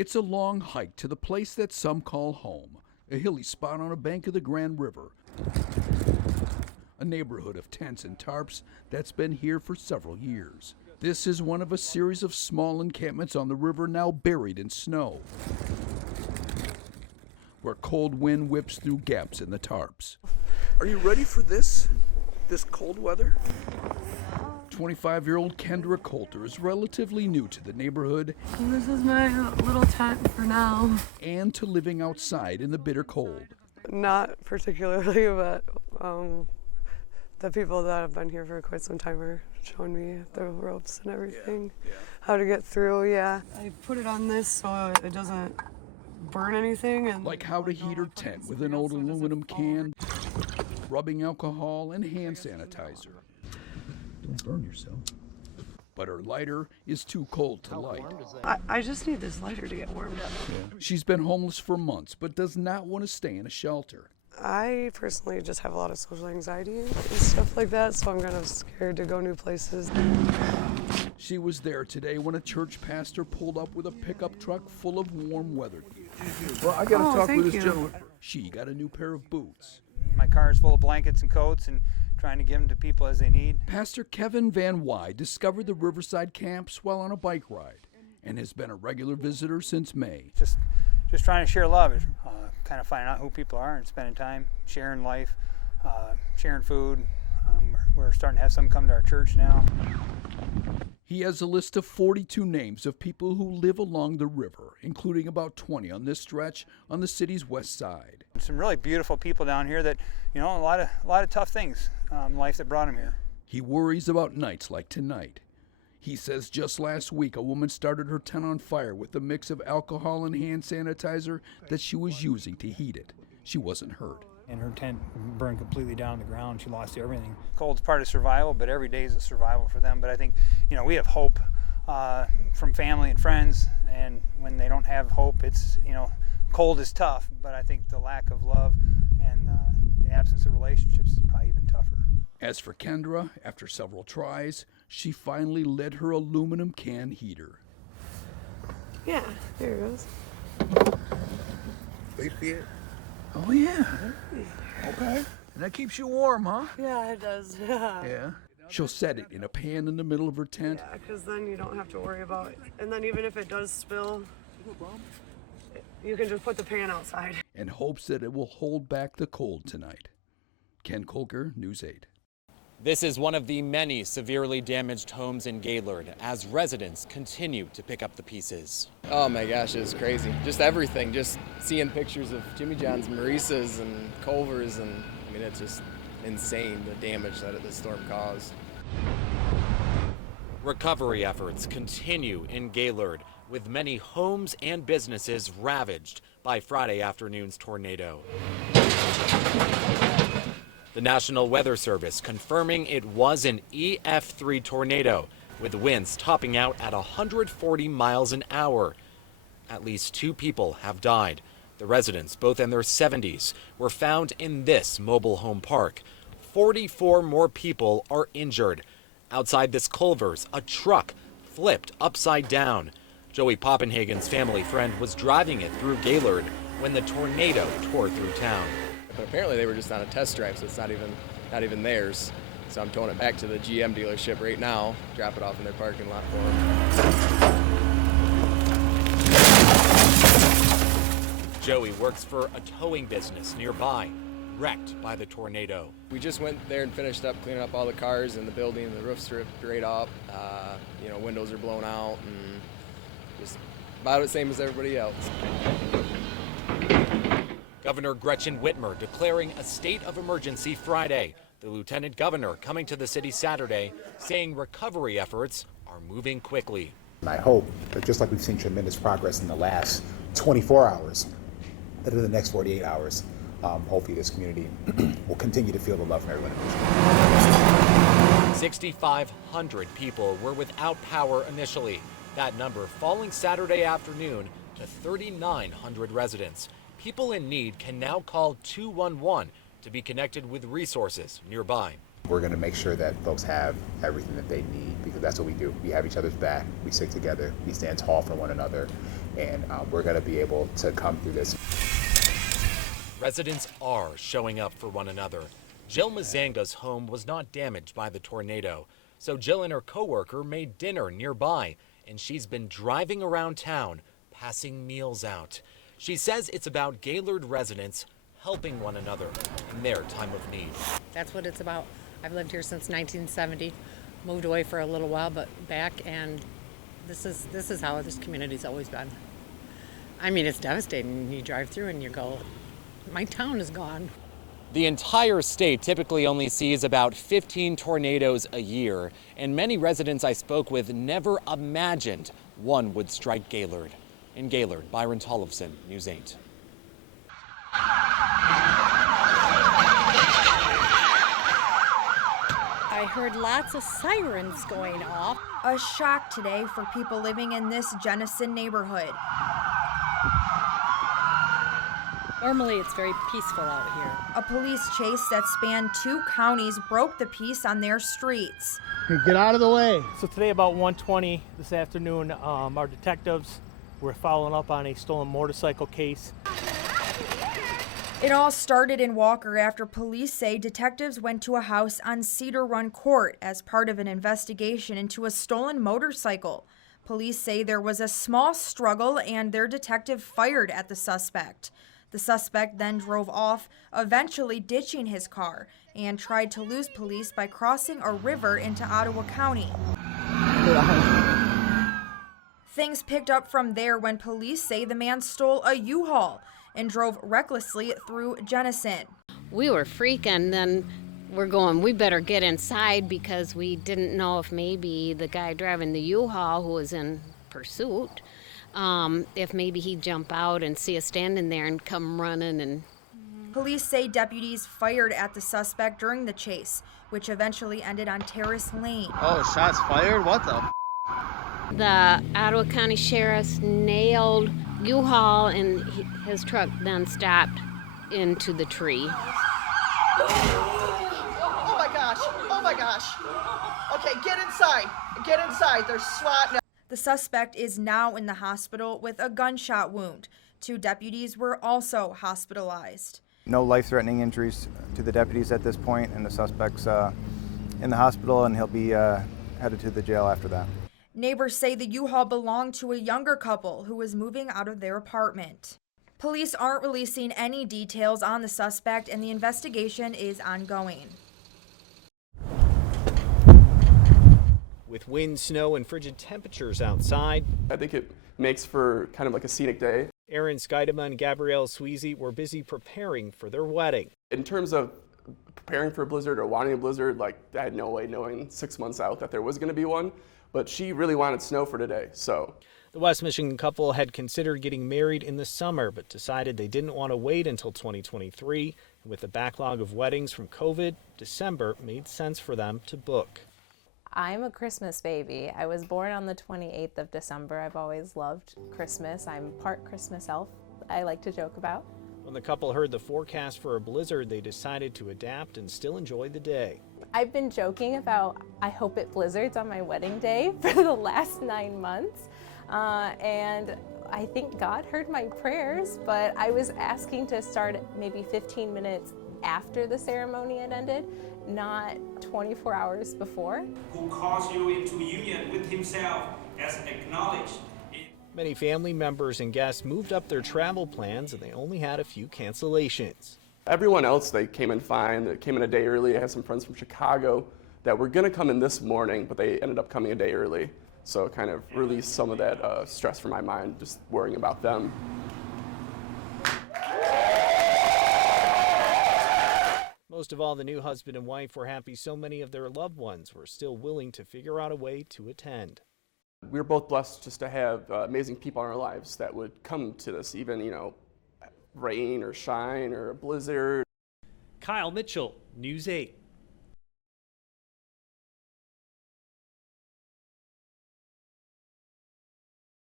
It's a long hike to the place that some call home, a hilly spot on a bank of the Grand River, a neighborhood of tents and tarps that's been here for several years. This is one of a series of small encampments on the river now buried in snow, where cold wind whips through gaps in the tarps. Are you ready for this cold weather? 25-year-old Kendra Coulter is relatively new to the neighborhood. This is my little tent for now. And to living outside in the bitter cold. Not particularly, but the people that have been here for quite some time are showing me the ropes and everything, how to get through, I put it on this so it doesn't burn anything. And like how to heat her tent with an old aluminum can, rubbing alcohol and hand sanitizer. Don't burn yourself. But her lighter is too cold to light. I just need this lighter to get warmed up. She's been homeless for months, but does not want to stay in a shelter. I personally just have a lot of social anxiety and stuff like that, so I'm kind of scared to go new places. She was there today when a church pastor pulled up with a pickup truck full of warm weather gear. Well, I got to talk with this gentleman. She got a new pair of boots. My car is full of blankets and coats and trying to give them to people as they need. Pastor Kevin Van Wy discovered the Riverside camps while on a bike ride and has been a regular visitor since May. Just trying to share love, kind of finding out who people are and spending time, sharing life, sharing food. We're starting to have some come to our church now. He has a list of 42 names of people who live along the river, including about 20 on this stretch on the city's west side. Some really beautiful people down here that, a lot of tough things, life that brought them here. He worries about nights like tonight. He says just last week a woman started her tent on fire with a mix of alcohol and hand sanitizer that she was using to heat it. She wasn't hurt. And her tent burned completely down to the ground. She lost everything. Cold's part of survival, but every day is a survival for them. But I think, we have hope from family and friends, and when they don't have hope, it's, cold is tough, but I think the lack of love and the absence of relationships is probably even tougher. As for Kendra, after several tries, she finally lit her aluminum can heater. Yeah, there it goes. They see it? Oh, yeah. Okay. And that keeps you warm, huh? Yeah, it does. Yeah. She'll set it in a pan in the middle of her tent. Yeah, because then you don't have to worry about it. And then even if it does spill, you can just put the pan outside. And hopes that it will hold back the cold tonight. Ken Kolker, News 8. This is one of the many severely damaged homes in Gaylord as residents continue to pick up the pieces. Oh my gosh, it was crazy. Just everything, just seeing pictures of Jimmy John's, Maurice's, and Culver's, and it's just insane the damage that the storm caused. Recovery efforts continue in Gaylord, with many homes and businesses ravaged by Friday afternoon's tornado. The National Weather Service confirming it was an EF3 tornado, with winds topping out at 140 miles an hour. At least 2 people have died. The residents, both in their 70s, were found in this mobile home park. 44 more people are injured. Outside this Culver's, a truck flipped upside down. Joey Poppenhagen's family friend was driving it through Gaylord when the tornado tore through town. But apparently they were just on a test drive, so it's not even theirs. So I'm towing it back to the GM dealership right now, drop it off in their parking lot for them. Joey works for a towing business nearby, wrecked by the tornado. We just went there and finished up cleaning up all the cars in the building. The roof's ripped right off. Windows are blown out, and just about the same as everybody else. Governor Gretchen Whitmer declaring a state of emergency Friday. The lieutenant governor coming to the city Saturday, saying recovery efforts are moving quickly. I hope that just like we've seen tremendous progress in the last 24 hours, that in the next 48 hours, hopefully this community will continue to feel the love from everyone. 6,500 people were without power initially. That number falling Saturday afternoon to 3,900 residents. People in need can now call 211 to be connected with resources nearby. We're going to make sure that folks have everything that they need, because that's what we do. We have each other's back, we stick together, we stand tall for one another, and we're going to be able to come through this. Residents are showing up for one another. Jill Mazanga's home was not damaged by the tornado, so Jill and her coworker made dinner nearby, and she's been driving around town, passing meals out. She says it's about Gaylord residents helping one another in their time of need. That's what it's about. I've lived here since 1970, moved away for a little while, but back, and this is how this community's always been. I mean, it's devastating. You drive through and you go, my town is gone. The entire state typically only sees about 15 tornadoes a year, and many residents I spoke with never imagined one would strike Gaylord. In Gaylord, Byron Tollefson, News 8. I heard lots of sirens going off. A shock today for people living in this Jenison neighborhood. Normally it's very peaceful out here. A police chase that spanned 2 counties broke the peace on their streets. Get out of the way. So today about 1:20 this afternoon, our detectives were following up on a stolen motorcycle case. It all started in Walker after police say detectives went to a house on Cedar Run Court as part of an investigation into a stolen motorcycle. Police say there was a small struggle and their detective fired at the suspect. The suspect then drove off, eventually ditching his car, and tried to lose police by crossing a river into Ottawa County. Things picked up from there when police say the man stole a U-Haul and drove recklessly through Jenison. We were freaking, then we're going, we better get inside, because we didn't know if maybe the guy driving the U-Haul, who was in pursuit, if maybe he'd jump out and see us standing there and come running. And police say deputies fired at the suspect during the chase, which eventually ended on Terrace Lane. Oh, shots fired? What the? the Ottawa County Sheriff's nailed U-Haul, and his truck then stopped into the tree. Oh my gosh, oh my gosh. Okay, get inside, there's SWAT now. The suspect is now in the hospital with a gunshot wound. 2 deputies were also hospitalized. No life-threatening injuries to the deputies at this point, and the suspect's in the hospital, and he'll be headed to the jail after that. Neighbors say the U-Haul belonged to a younger couple who was moving out of their apartment. Police aren't releasing any details on the suspect, and the investigation is ongoing. With wind, snow, and frigid temperatures outside, I think it makes for kind of like a scenic day. Aaron Skydema and Gabrielle Sweezy were busy preparing for their wedding. In terms of preparing for a blizzard or wanting a blizzard, like I had no way knowing 6 months out that there was going to be one, but she really wanted snow for today, so. The West Michigan couple had considered getting married in the summer, but decided they didn't want to wait until 2023. With the backlog of weddings from COVID, December made sense for them to book. I'm a Christmas baby. I was born on the 28th of December. I've always loved Christmas. I'm part Christmas elf, I like to joke about. When the couple heard the forecast for a blizzard, they decided to adapt and still enjoy the day. I've been joking about I hope it blizzards on my wedding day for the last 9 months. And I think God heard my prayers, but I was asking to start maybe 15 minutes after the ceremony had ended, not 24 hours before. Who calls you into union with himself as acknowledged. Many family members and guests moved up their travel plans, and they only had a few cancellations. Everyone else, they came in fine. They came in a day early. I have some friends from Chicago that were going to come in this morning, but they ended up coming a day early. So it kind of released some of that stress from my mind, just worrying about them. Most of all, the new husband and wife were happy so many of their loved ones were still willing to figure out a way to attend. We were both blessed just to have amazing people in our lives that would come to this, even, rain or shine or a blizzard. Kyle Mitchell, News 8.